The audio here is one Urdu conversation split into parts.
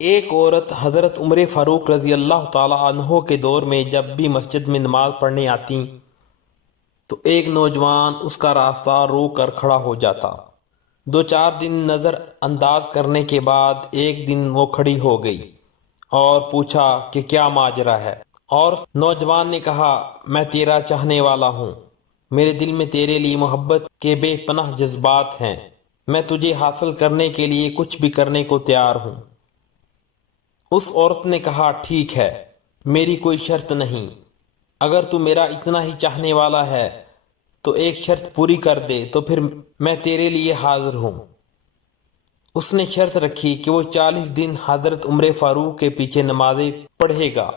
ایک عورت حضرت عمر فاروق رضی اللہ تعالی عنہ کے دور میں جب بھی مسجد میں نماز پڑھنے آتی تو ایک نوجوان اس کا راستہ روک کر کھڑا ہو جاتا۔ دو چار دن نظر انداز کرنے کے بعد ایک دن وہ کھڑی ہو گئی اور پوچھا کہ کیا ماجرا ہے، اور نوجوان نے کہا، میں تیرا چاہنے والا ہوں، میرے دل میں تیرے لیے محبت کے بے پناہ جذبات ہیں، میں تجھے حاصل کرنے کے لیے کچھ بھی کرنے کو تیار ہوں۔ اس عورت نے کہا، ٹھیک ہے، میری کوئی شرط نہیں، اگر تو میرا اتنا ہی چاہنے والا ہے تو ایک شرط پوری کر دے تو پھر میں تیرے لیے حاضر ہوں۔ اس نے شرط رکھی کہ وہ 40 دن حضرت عمر فاروق کے پیچھے نمازیں پڑھے گا۔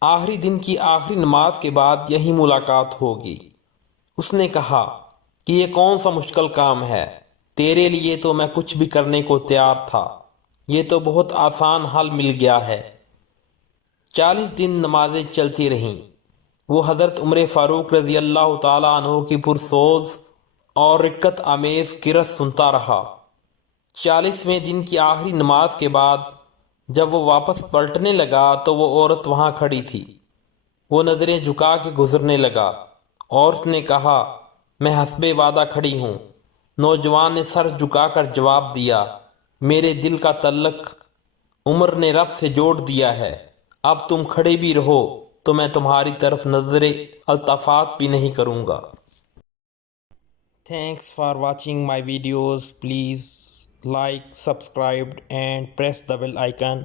آخری دن کی آخری نماز کے بعد یہی ملاقات ہوگی۔ اس نے کہا کہ یہ کون سا مشکل کام ہے، تیرے لیے تو میں کچھ بھی کرنے کو تیار تھا، یہ تو بہت آسان حل مل گیا ہے۔ 40 دن نمازیں چلتی رہیں۔ وہ حضرت عمر فاروق رضی اللہ تعالیٰ عنہ کی پرسوز اور رقت آمیز قرأت سنتا رہا۔ 40ویں دن کی آخری نماز کے بعد جب وہ واپس پلٹنے لگا تو وہ عورت وہاں کھڑی تھی۔ وہ نظریں جھکا کے گزرنے لگا۔ عورت نے کہا، میں حسب وعدہ کھڑی ہوں۔ نوجوان نے سر جھکا کر جواب دیا، میرے دل کا تعلق عمر نے رب سے جوڑ دیا ہے، اب تم کھڑے بھی رہو تو میں تمہاری طرف نظر التفات بھی نہیں کروں گا۔ Thanks for watching my videos, please like, subscribe and press the bell icon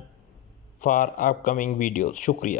for upcoming videos. شکریہ۔